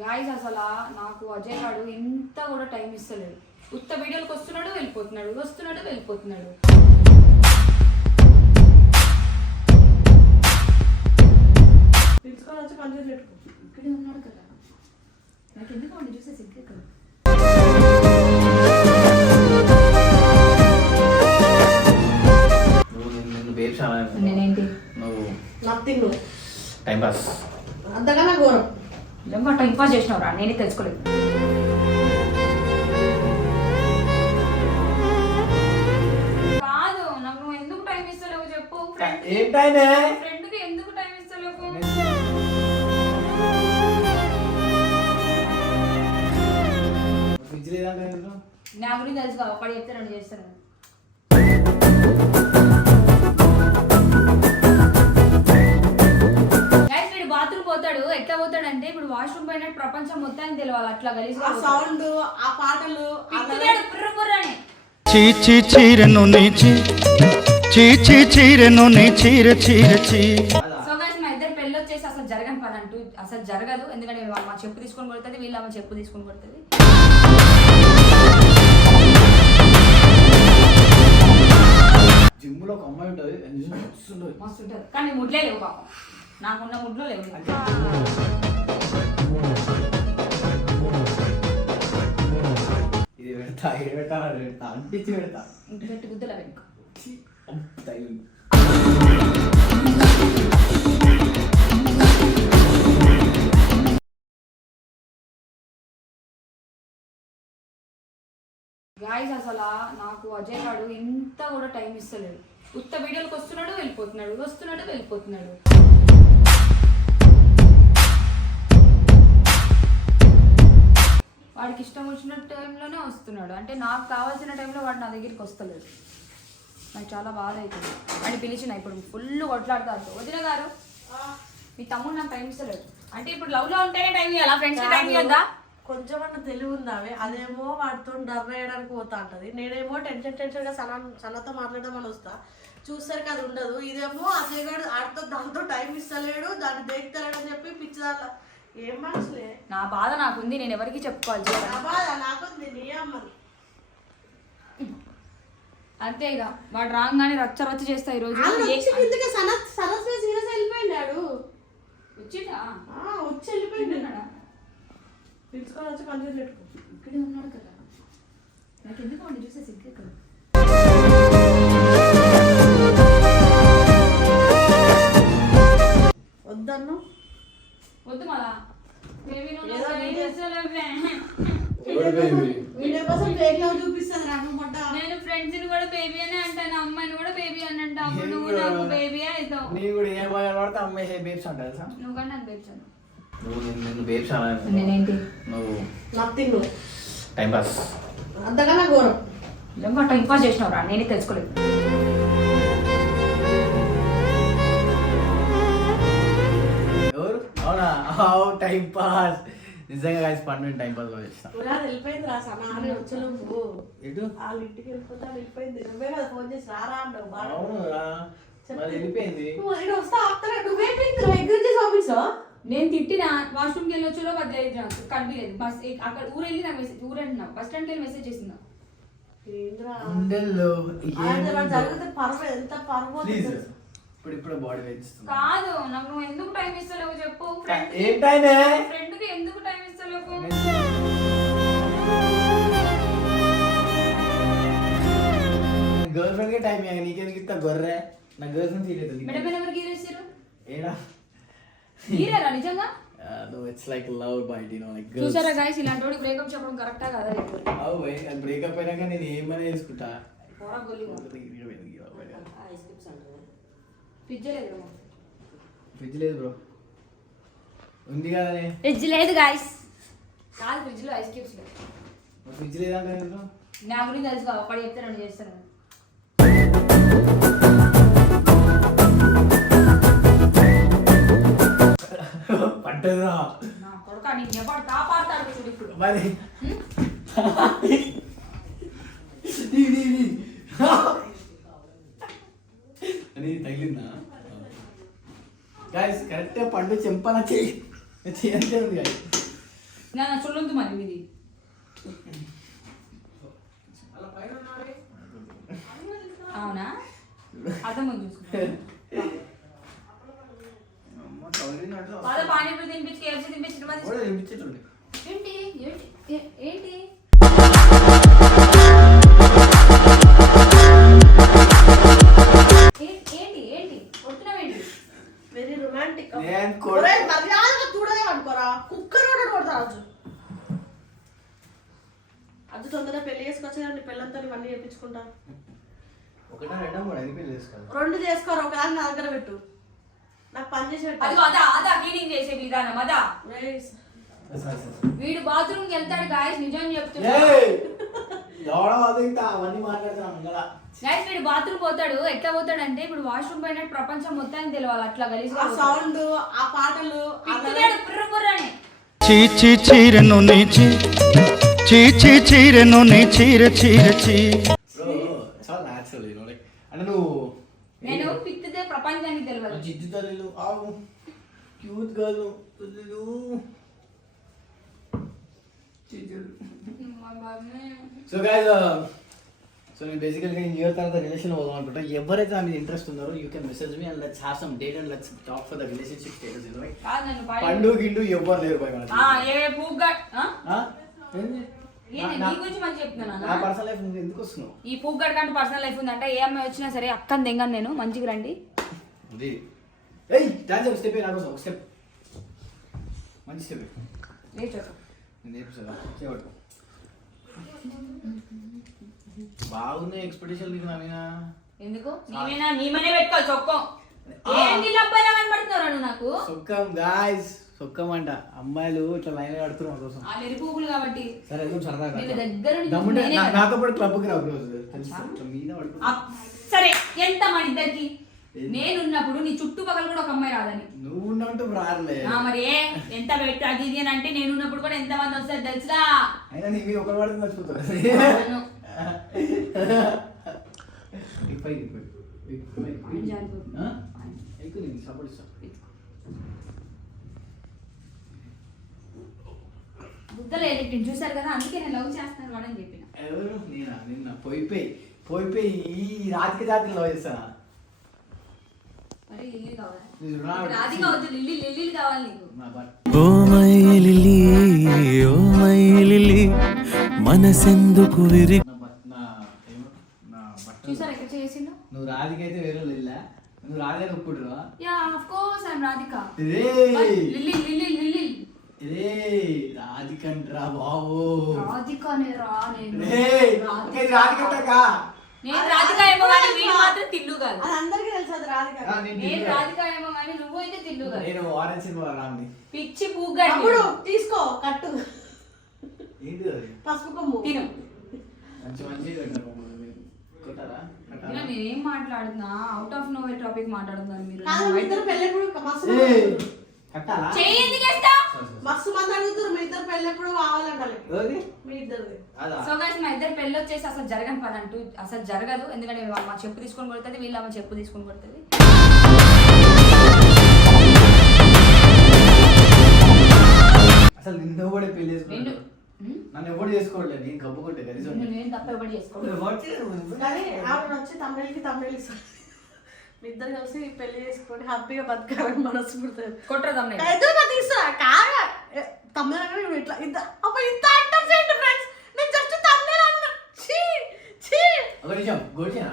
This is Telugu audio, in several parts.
గాయ్స్ అసలు నాకు అజయ్ గాడు ఇంత కూడా టైం ఇస్తలేడు. ఉత్త వీడియోలకు వస్తున్నాడు వెళ్ళిపోతున్నాడు. ఇక్కడే ఉన్నాడు కదా, నాకు ఎందుకు వాడిని చూసే సిగ్గే కదా. నేనేంటి నథింగ్ టైం పాస్ అంతకన్నా ఘోరం. నిజంగా టైం పాస్ చేసినవరా, నేనే తెలుసుకోలేదు. కాదు, నాకు నువ్వు ఎందుకు టైం ఇస్తలేవు చెప్పు. ఫ్రెండ్కి ఎందుకు టైం ఇస్తలేవు? నా గురించి తెలుసు కదా, ఒకటి చెప్తే రెండు చేస్తాను. బాత్రూమ్ పోతాడు, ఎట్లా పోతాడంటే ఇప్పుడు వాష్రూమ్ పోయిన ప్రపంచం మొత్తానికి తెలియాలి. అట్లా గలీజ్గా సౌండ్, ఆ పాటలు చీచి చీరను నీచి చీచి చీరను నీ చీర చీర చీ. సో గైస్ మా ఇద్దరు పెళ్ళి వచ్చేసి అసలు జరగని పని అంటూ అసలు జరగదు. ఎందుకంటే మా చెప్పు తీసుకొని కొడుతుంది, వీళ్ళు ఆమె చెప్పు తీసుకొని కొడుతుంది. జిమ్ లో ఒక అమ్మాయి ఉంటుంది, మస్తు ఉంటుంది, కానీ ముడ్లే లేవు పాపం. నాకున్న ముడ్లు లేవు. ఇది పెడతా, ఇది పెడతా, అంటించి పెడతా. ఇంటి పెట్టి గుద్దలా వెనుక గాయ్స్ అసలు నాకు అజయ్ గాడు ఇంత కూడా టైం ఇస్తలేడు. ఉత్త వీడియోలకు వస్తున్నాడు వెళ్ళిపోతున్నాడు. వాడికి ఇష్టం వచ్చిన టైంలోనే వస్తున్నాడు. అంటే నాకు కావాల్సిన టైంలో వాడు నా దగ్గరికి వస్తలేడు. నాకు చాలా బాధ అవుతుంది. వాడిని పిలిచిన ఇప్పుడు ఫుల్ కొట్లాడతారు. వదిన గారు, మీ తమ్ముడు నాకు టైం ఇస్తలేడు. అంటే ఇప్పుడు లవ్ లో ఉంటేనే టైం ఇవ్వాలా, ఫ్రెండ్స్ టైం ఇవ్వద్దా? కొంచెం అన్న తెలివి ఉందామే. అదేమో వాడితో డర్ వేయడానికి పోతా అంటది, నేనేమో టెన్షన్ గా సన్నతో మాట్లాడదామని వస్తా. చూస్తారు కదా ఉండదు. ఇదేమో అజయ్ గారు దాంతో టైం ఇస్తలేడు, దాన్ని దేక్తలేడని చెప్పి పిచ్చిదాల. ఏం మనసులే, నా బాధ నాకుంది, నేను ఎవరికి చెప్పుకోవాలి. నా బాధ నాకుంది, నీ అమ్మని అంతే. ఇక వాడు రాగానే రచ్చ చేస్తా. ఈరోజు వెళ్ళిపోయినాడు, వచ్చిందా? వచ్చి వెళ్ళిపోయినాడా, పిలుచుకొని వచ్చి పని పెట్టుకో. ఇక్కడే ఉన్నాడు కదా, నాకు ఎందుకు వాడిని చూసే సిగ్గే కదా. వద్దన్ను వద్దు మళ్ళా నేను ఫ్రెండ్స్ ని కూడా బేబీ అని అంటాను, అమ్మాయిని కూడా బేబీ అని అంటావు. నువ్వు నాకు బేబీ అవుతావు. నువ్వు కానీ నాకు బేబ్స్ నేనేంటి నథింగ్ టైం పాస్ అంతకన్నా ఘోరం. నిజంగా టైం పాస్ చేసినవరా, నేనే తెలుసుకోలేదు. అవునా? టైం పాస్ నిజంగా గాయ్స్ పండు టైం పాస్ చేస్తాను. వెళ్ళిపోయింది రా సనా వచ్చి నువ్వు ఎటు వాళ్ళ ఇంటికి వెళ్ళిపోతా. వెళ్ళిపోయింది, నువ్వే కదా ఫోన్ చేసి రారా అన్నావు. వెళ్ళిపోయింది. నేను తిట్టిన వాష్రూమ్కి వెళ్ళి వచ్చారో బద్దలేదు, నాకు కనిపించలేదు. బస్ అక్కడ ఊరు వెళ్ళి నాకు మెసేజ్, ఊరంటున్నా బస్ స్టాండ్కి వెళ్ళి మెసేజ్ చేసిందా. ఇప్పుడు బాడీ వేస్తుంది. కాదు, నాకు నువ్వు ఎందుకు టైం ఇస్తలేవు చెప్పు. ఫ్రెండ్కి ఎందుకు టైం ఇస్తలేవు? గర్ల్ ఫ్రెండ్ కి టైం నీకెందుకు ఇస్తా గొర్రె. నా గర్ల్ ఫ్రెండ్ ఫీల్ అవుతుంది. మేడం ఎవరు గీరేసారు? ఏడా గీరారా నిజంగా? It's like love bite, you know, like girls. చూసారా గైస్, ఇలాంటి వాడికి బ్రేకప్ చెప్పడం కరెక్టా కాదా? బ్రేకప్ అయినాక నేను ఏమని చేసుకుంటా. ఫ్రిడ్జ్ లేదు బ్రో, ఉంది కదా. ఫ్రిడ్జ్ లేదు గాయస్, కాదు ఫ్రిడ్జ్ లో ఐస్ క్యూబ్స్ లేవు. ఫ్రిడ్జ్ లేదంటే నా గురించి తెలుసు కదా, ఒకటి చెప్తే రెండు చేస్తాను. పట్టదురా నా కొడుకు, నీకు ఎవరు కాపాడతాడు చూడు ఇప్పుడు. మరి తగిలిందా గాయస్? కరెక్ట్ పండు చెంపన చెయ్యి అంతే ఉంది గాయస్. నా చుల్లుంది మరి ఇది అవునా అర్థం ముందు చూసుకుంటా పానీపూరి తినిపించి కేఎఫ్సీ తినిపించి ఏంటి ఏంటి ఏంటి ఏంటి ఏంటి కొడుతున్నావేంటి వెరీ రొమాంటిక్ నేను మర్యాదగా చూడలే అనుకోరా కుక్కర్ కూడా కొడతారు అది తొందరగా పెళ్లి చేసుకొచ్చేదాన్ని పెళ్ళంతా ఇవన్నీ చేయించుకుంటా ఒకటా రెండో మూడు అయిపోయి చేసుకోవాలి. 2 చేసుకోరు ఒకదాన్ని నా దగ్గర పెట్టు నాకు పని చేసి పెట్టు అదిగో అదా అదా క్లీనింగ్ చేసే విధానం అదా వీడు బాత్రూమ్ కి వెళ్తాడు గాయస్ నిజం చెప్తున్నా అవన్నీ మాట్లాడుతున్నాం ఇంకా గాయస్ వీడు బాత్రూమ్ పోతాడు ఎట్లా పోతాడంటే ఇప్పుడు వాష్రూమ్ పోయినట్టు ప్రపంచం మొత్తానికి తెలియాలి అట్లా గలీజ్గా ఆ సౌండ్ ఆ పాటలు పిక్కుతాడు పుర్ర పుర్రని చీచి చీరెను నీచి చీచి చీరెను నీ చీర చీర చీ చాలా న్యాచురల్ అంటే నువ్వు నేను పిక్కితే ప్రపంచానికి తెలియదు జిద్దు తల్లి ఆవు క్యూట్ కాదు సో గైస్ సో నేను బేసికల్గా ఈ ఇయర్ తర్వాత రిలేషన్ పోదాం అనుకుంటా ఎవరైతే నా మీద ఇంట్రెస్ట్ ఉన్నారో you can message me and let's have some date and let's talk for the relationship status కాదు నన్ను పాడి పండు గిండు ఎవ్వరు లేరు భయ మనకి ఏ పూగ్గా ఏంది? ఏంటి నీ గురించి మంచి చెప్తున్నాను నా పర్సనల్ లైఫ్ నువ్వు ఎందుకు వస్తున్నావు ఈ పూగ్గడ్ కంటే పర్సనల్ లైఫ్ ఉందంటే ఏ అమ్మాయి వచ్చినా సరే అక్కని దింగను నేను మంచిగా రండి ఇది ఏయ్ డాన్స్ ఒక స్టెప్ నాకు ఒక స్టెప్ మంచి స్టెప్ నేర్చుకో నేను నేర్పిస్తా చేయబట్టు బాగున్నాయి ఎక్స్పెక్టేషన్ నీకు నా మీద ఎందుకు నీమనే పెట్టుకోవాలి చొక్కం ఏంటి లబ్బాయిలా కనబడుతున్నారా నువ్వు నాకు సొక్కం గాయ్స్ సొక్కం అంట అమ్మాయిలు ఇట్లా లైన్ కడుతున్నారు కోసం ఆ నెరిపూగులు కాబట్టి సరే ఎందుకు సరదాగా వీళ్ళ దగ్గర నుండి దమ్ముంటే నేనే కదా. నాతో పాటు క్లబ్కి రా రోజు తెలుసా ఇట్లా మీద పడుకో సరే ఎంత మన ఇద్దరికి నేనున్నప్పుడు నీ చుట్టుపక్కల కూడా ఒక అమ్మాయి రాదని నువ్వు ఉన్నట్టు రాలే మరి ఎంత పెట్టు అది ఇది అని అంటే నేనున్నప్పుడు కూడా ఎంత మంది వస్తారు తెలుసుగా అయినా నీ మీద ఒకటి పడితే మర్చిపోతావు సపోర్ట్ ఇస్తా బుద్ధలు ఎలక్ట్రిన్ చూసారు కదా అందుకే నేను లవ్ చేస్తాను అని చెప్పిన ఎవరు నేనా నిన్న పోయిపోయి ఈ రాజకీయ జాతిని లవ్ చేస్తానా మరి లిల్లీ కావాలి నిజమా? రాధిక వద్దు లిల్లీలు కావాలి నీకు నా బట్ ఓ మై లిల్లీ మనసెందుకు విరి నా బట్టలు చూసారు ఎక్కడ చేసిండు నువ్వు రాధికైతే వేరే వెళ్ళా నువ్వు రాధే ఒప్పుడురా yeah of course I am Radhika రే లిల్లీ రే రాధికంట్రా బాబు రాధికనే రా నేను రాధికంటకా నేను రాధిక ఏమో కానీ వీడు మాత్రం తిల్లు కాదు అది అందరికీ తెలుసు అది రాధిక నేను రాధిక ఏమో కానీ నువ్వు అయితే తిల్లు కాదు నేను ఆరెంజ్ సినిమా రామ్ని పిచ్చి పూగడ్డి తమ్ముడు తీసుకో కట్టు ఏంటి అది పసుపు కొమ్ము తిను మంచిగా పెట్టారు కొట్టారా ఇలా నేనేం మాట్లాడుతున్నా అవుట్ ఆఫ్ నోవే టాపిక్ మాట్లాడుతున్నాను మీరు కాదు మీ ఇద్దరు పెళ్ళెప్పుడు మస్తు కట్టాలా చెయ్యి ఎందుకు వేస్తా మస్తు మంది అడుగుతారు మీ ఇద్దరు పెళ్ళెప్పుడు కావాలంటారు ఏది? మీ ఇద్దరిది అదా సో గైస్ మా ఇద్దరు పెళ్ళి వచ్చేసి అసలు జరగని పని అంటూ అసలు జరగదు ఎందుకంటే మా చెప్పు తీసుకొని కొడుతుంది వీళ్ళు ఆమె చెప్పు తీసుకొని కొడుతుంది అసలు నిన్ను కూడా పెళ్లి నిన్ను చేసుకుంటాడు నన్ను ఎవరు చేసుకోవట్లేదు నేను గబ్బు కొట్టే కనీసం నేను తప్ప ఎవరు చేసుకోవాలి కానీ ఆవిడ వచ్చి తమిళకి ఇస్తారు మీ ఇద్దరు కలిసి పెళ్లి చేసుకొని హ్యాపీగా బతకాలని మనసు పుడుతుంది కొట్టరదాం నేను ఎదురుగా తీస్తున్నా కాగా తమిళ ఇట్లా అప్పుడు ఇంత యాక్టర్స్ ఏంటి ఫ్రెండ్స్ నేను జస్ట్ తమిళ అన్నా ఒక నిమిషం గోడినా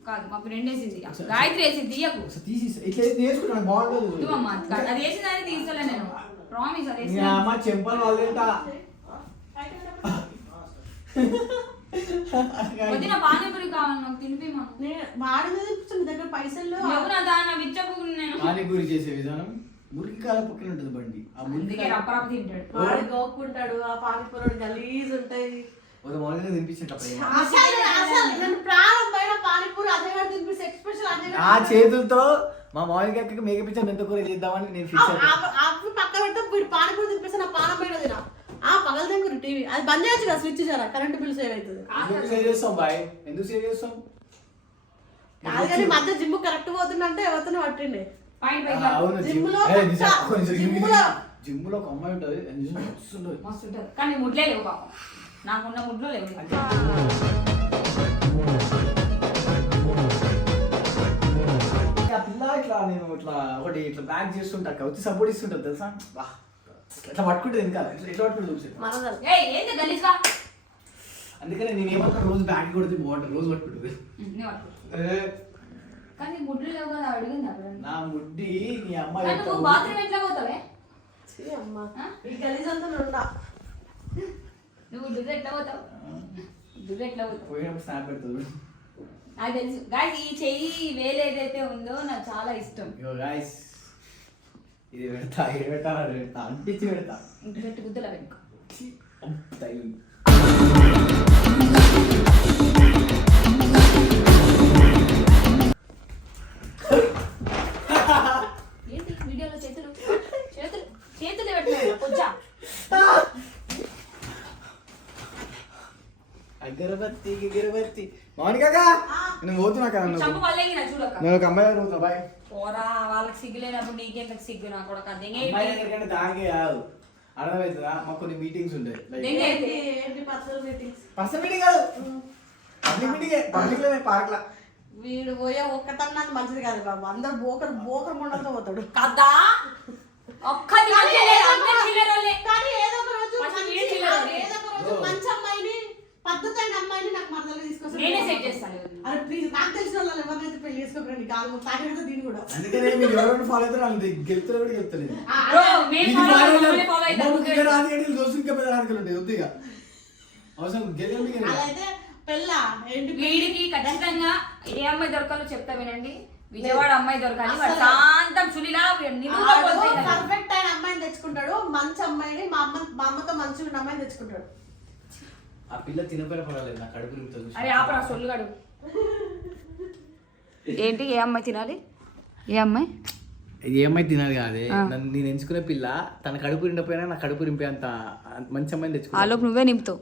కాదు మా ఫ్రెండ్ వేసింది గాయత్రి వేసింది తీయకు తీసి ఇట్లా నేర్చుకుంటాను బాగుంటుంది ఇవ్వమ్మ అది వేసిందని తీసుకోలే నేను ప్రామిస్ అది మీ అమ్మ చెంపలు వాళ్ళేంట వదిన పానీపూరి కావాలి నాకు తినిపిమను వాడిని మీ దగ్గర పైసలు ఎవరు దాని విచ్చపు నేను పానీపూరి చేసే విధానం మురికి కాల పక్కన ఉంటుంది బండి ఆ మురికి అందుకే రప్పరప్ప తింటాడు వాడు గోక్కుంటాడు ఆ పానీపూరి గలీజ్ ఉంటాయి ఒక మొదలుగా తినిపించేటప్పుడు అసలు నన్ను ప్రాణం పైన పానీపూరి అదే గారు తినిపిస్తే ఎక్స్ప్రెషన్ అదే ఆ చేతులతో మా మామూలు గక్కకి మేకపించా మెంత కూర చేద్దామని నేను ఫిక్స్ అయిపోయాను అవి పక్క పెడితే వీడు పానీపూరి తినిపిస్తే నా పానం పైన తిన ఆ పగల దగ్గర టీవీ అది బంద్ చేయొచ్చు కదా స్విచ్ జరా కరెంట్ బిల్ సేవ్ అవుతుంది ఎందుకు సేవ్ చేస్తాం బాయ్ ఎందుకు సేవ్ చేస్తాం కాదు కానీ మధ్య జిమ్ కరెక్ట్ పోతుందంటే ఎవరితో పట్టిండే పైన అవును జిమ్ లో నిజం. జిమ్ లో జిమ్ లో ఒక అమ్మాయి ఉంటుంది వస్తుంటుంది. మస్తు ఉంటుంది కానీ ముడ్లే లేవు పాపం, నాకున్న ముడ్లు లేవు. ఆ పిల్ల ఇట్లా నేను ఇట్లా ఒకటి ఇట్లా బ్యాక్ చేస్తుంటా వచ్చి సపోర్ట్ ఇస్తుంటా తెలుసా, ఇట్లా పట్టుకుంటుంది ఇంకా ఇట్లా పట్టుకుంటుంది చూసి. మనదలు ఏయ్ ఏంది గలీజ్గా? అందుకనే నేను ఏమంటాను రోజు బ్యాగ్ కొడితే బాగుంటుంది, రోజు పట్టుకుంటుంది. నీ పట్టుకో. కానీ ముడ్లు లేవు కదా, అడిగింది అప్పుడు. నా ముడ్డి నీ అమ్మాయి కానీ నువ్వు బాత్రూమ్ ఎట్లా పోతావే? అమ్మా ఆ? ఈ గలీజ్ అంతా ఉండా. నువ్వు దుర్ర ఎట్లా పోతావు? దుర్ర ఎట్లా పోతావు? పోయినప్పుడు స్నాప్ పెడుతుంది. నాకు తెలుసు గాయస్, ఈ చెయ్యి వేలు ఏదైతే ఉందో నాకు చాలా ఇష్టం. ఇగో గాయ్స్ ఇది పెడతా, ఇది పెడతా, అది పెడతా, అంటించి పెడతా. ఇంటి పెట్టు గుద్దల పెట్టుకో. తగిలింది. ఏంటి వీడియోలో చేతులు చేతులు చేతులు పెట్టలేదు కొంచెం. అగరబత్తి గిరబత్తి మౌనికాకా నేను పోతున్నా కదా, చంపు పల్లెంగిన చూడక. నేను ఒక అమ్మాయి దగ్గర పోతున్నా. బాయ్. పోరా, వాళ్ళకి సిగ్గు లేనప్పుడు నీకెందుకు సిగ్గు? నా కూడా అమ్మాయి దగ్గర దానికే కాదు, అర్థమవుతుందా? మాకు కొన్ని మీటింగ్స్ ఉంటాయి. ఏంటి ఏంటి పర్సనల్ మీటింగ్స్? పర్సనల్ మీటింగ్ కాదు, పబ్లిక్ మీటింగే. పబ్లిక్ లో పార్క్ లా. వీడు పోయే ఒక్కతన్నానికి మంచిది కాదు బాబు, అందరు బోకర్ ముండంతో పోతాడు కదా. ఒక్కది మంచిగా లేదు, అందరూ చిల్లరోళ్ళే. కానీ ఏదో ఒక రోజు ఫస్ట్ వీడు చిల్లరోడే. ఏదో ఒక రోజు మంచి అమ్మాయిని, పద్ధతైన అమ్మాయిని నాకు మరదలు తీసుకొస్తాను. నేనే సెట్ చేస్తాను. అరే ప్లీజ్, నాకు తెలిసిన వాళ్ళు ఎవరినైతే పెళ్లి చేసుకోకండి, కాదు తాగితే దీన్ని కూడా. అందుకనే మీరు ఎవరైనా ఫాలో అవుతారో వాళ్ళు గెలుతారో కూడా గెలుతలేదు. బ్రో, మేము follow అవుతాం. దోస్తు ఇంకా పెద్ద రాజకీయాలు ఉంటాయి వద్దు ఇక అవసరం గెలండి. అలాయితే పెళ్ళ ఏంటి వీడికి ఖచ్చితంగా ఏ అమ్మాయి దొరకాలో చెప్తా వినండి. విజయవాడ అమ్మాయి దొరకాలి, వాడు శాంతం చులిలా పర్ఫెక్ట్ అయిన అమ్మాయిని తెచ్చుకుంటాడు, మంచి అమ్మాయిని మా అమ్మతో మంచిగా ఉన్న అమ్మాయిని తెచ్చుకుంటాడు. ఆ పిల్ల తినపోయిన పర్వాలేదు, నా కడుపు నింపుతుంది. అరే ఆపరా సొల్లుగాడు. ఏంటి ఏ అమ్మాయి తినాలి? ఏ అమ్మాయి? ఏ అమ్మాయి తినాలి కాదే, నేను ఎంచుకునే పిల్ల తన కడుపు నిండిపోయినా నా కడుపు నింపే అంత మంచి అమ్మాయిని తెచ్చుకో. ఆలోపు నువ్వే నింపుతావు.